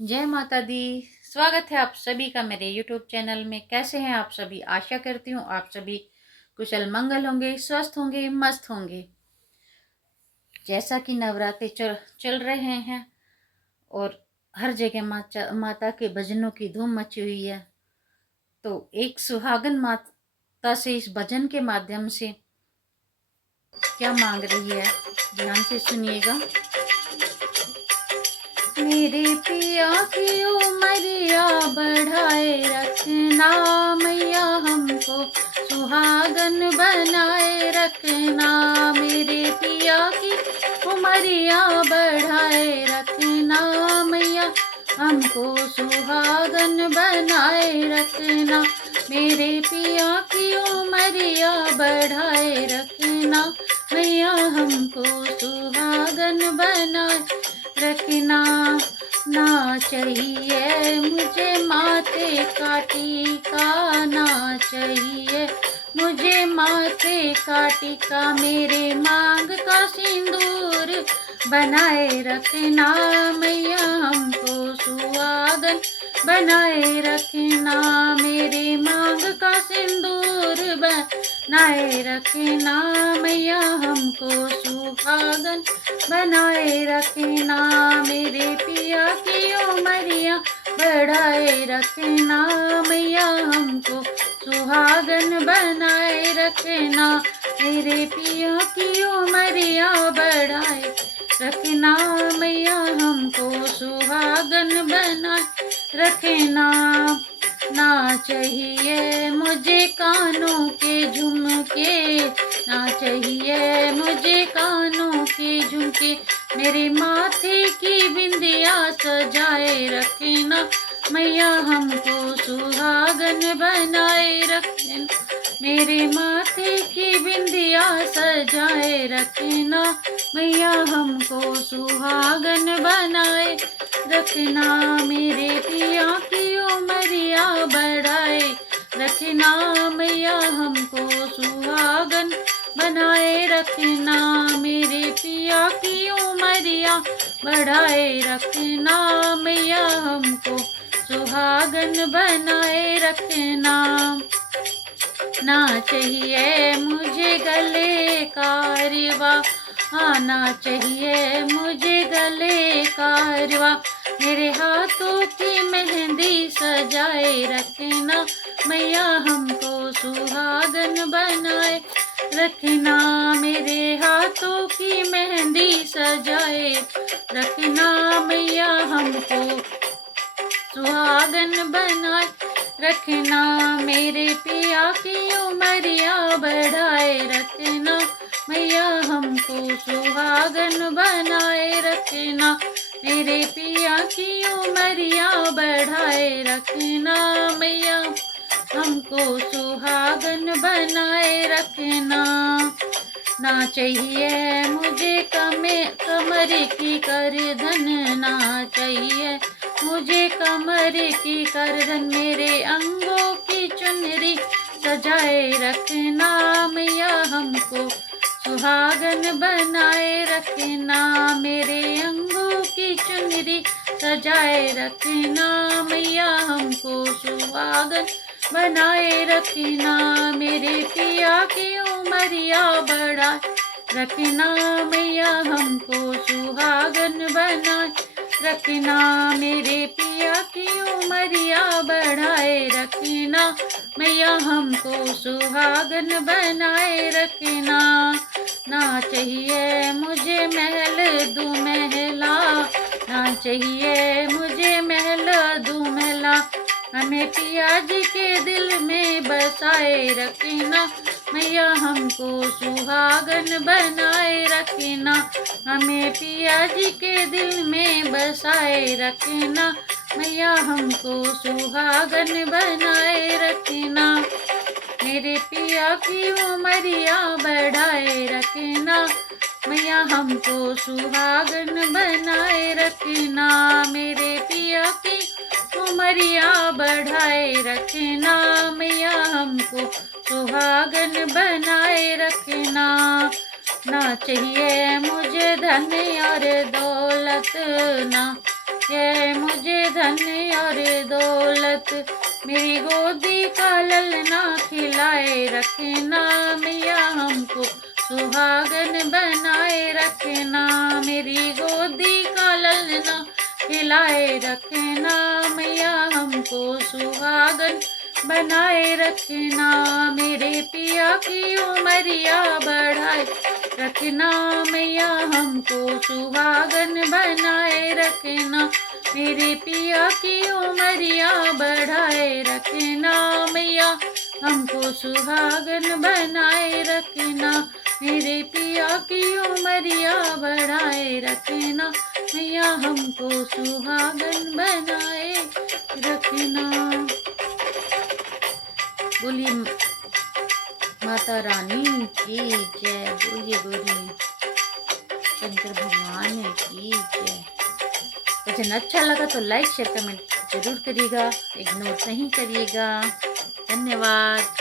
जय माता दी। स्वागत है आप सभी का मेरे यूट्यूब चैनल में। कैसे हैं आप सभी? आशा करती हूँ आप सभी कुशल मंगल होंगे, स्वस्थ होंगे, मस्त होंगे। जैसा कि नवरात्रि चल रहे हैं और हर जगह माता के भजनों की धूम मची हुई है। तो एक सुहागन माता से इस भजन के माध्यम से क्या मांग रही है, ध्यान से सुनिएगा। मेरे पिया की उमरिया बढ़ाए रखना, मैया हमको सुहागन बनाए रखना। मेरे पिया की उमरिया बढ़ाए रखना, मैया हमको सुहागन बनाए रखना। मेरे पिया की उमरिया बढ़ाए रखना, मैया हमको सुहागन बनाए रखना। ना चाहिए मुझे माथे का टीका, ना चाहिए मुझे माथे का टीका। मेरे मांग का सिंदूर बनाए रखना, मैया हमको सुहागन बनाए रखना। मेरे मांग का सिंदूर बनाए रखना, मैया हमको सुहागन बनाए रखना। मेरे पिया की उमरिया बढ़ाए रखना, मैया हमको सुहागन बनाए रखना। मेरे पिया की उमरिया बढ़ाए रखना, मैया हमको सुहागन बनाए रखना। ना चाहिए मुझे कानों के झुमके, ना चाहिए मुझे कानों के झुमके। मेरे माथे की बिंदिया सजाए रखना, मैया हमको सुहागन बनाए रखना। मेरे माथे की बिंदिया सजाए रखना, मैया हमको सुहागन बनाए रखना। मेरे पिया की उमरिया बढ़ाए रखना, मैया हमको सुहागन बनाए रखना। मेरे पिया की उमरिया बढ़ाए रखना, मैया हमको सुहागन बनाए रखना। ना चाहिए मुझे गले का रिवा, आना चाहिए मुझे गले का रिवा। मेरे हाथों की मेहंदी सजाए रखना, मैया हमको सुहागन बनाए रखना। मेरे हाथों की मेहंदी सजाए रखना, मैया हमको सुहागन बनाए रखना। मेरे पिया की उमरिया बढ़ाए रखना, मैया हमको सुहागन बनाए रखना। मेरे पिया की उमरिया बढ़ाए रखना, मैया हमको सुहागन बनाए रखना। ना चाहिए मुझे कमर की करधन, ना चाहिए मुझे कमर की करधन। मेरे अंगों की चुनरी सजाए रखना, मैया हमको सुहागन बनाए रखना। मेरे अंगों की चुनरी सजाए रखना, मैया हमको सुहागन बनाए रखना। मेरे पिया की उमरिया बढ़ाए रखना, मैया हमको सुहागन बनाए रखना। मेरे पिया की उमरिया बढ़ाए रखना, मैया हमको सुहागन बनाए रखना। ना चाहिए मुझे महल दू महला, ना चाहिए मुझे महल दू महला। हमें पिया जी के दिल में बसाए रखना, मैया हमको सुहागन बनाए रखना। हमें पिया जी के दिल में बसाए रखना, मैया हमको सुहागन बनाए रखना। मेरे पिया की उमरिया बढ़ाए रखना, मैया हमको सुहागन बनाए रखना। मेरे पिया की उमरिया बढ़ाए रखना, मैया हमको सुहागन बनाए रखना। ना चाहिए मुझे धन और दौलत, ना जय मुझे धन और दौलत, मेरी गोदी का ललना खिलाए रखना मैया हमको सुहागन बनाए रखना, मेरी गोदी का ललना खिलाए रखना मैया हमको सुहागन बनाए रखना, मेरे पिया की उमरिया बढ़ाए रखना मैया हमको सुहागन बनाए रखना, मेरे पिया की उमरिया बढ़ाए रखना मैया हमको सुहागन बनाए रखना, मेरे पिया की उमरिया बढ़ाए रखना मैया हमको सुहागन बनाए रखना। बोलिए माता रानी की जय, बोलिए बोलिए शंकर भगवान की जय। वचन अच्छा लगा तो लाइक शेयर कमेंट जरूर करिएगा, इग्नोर नहीं करिएगा। धन्यवाद।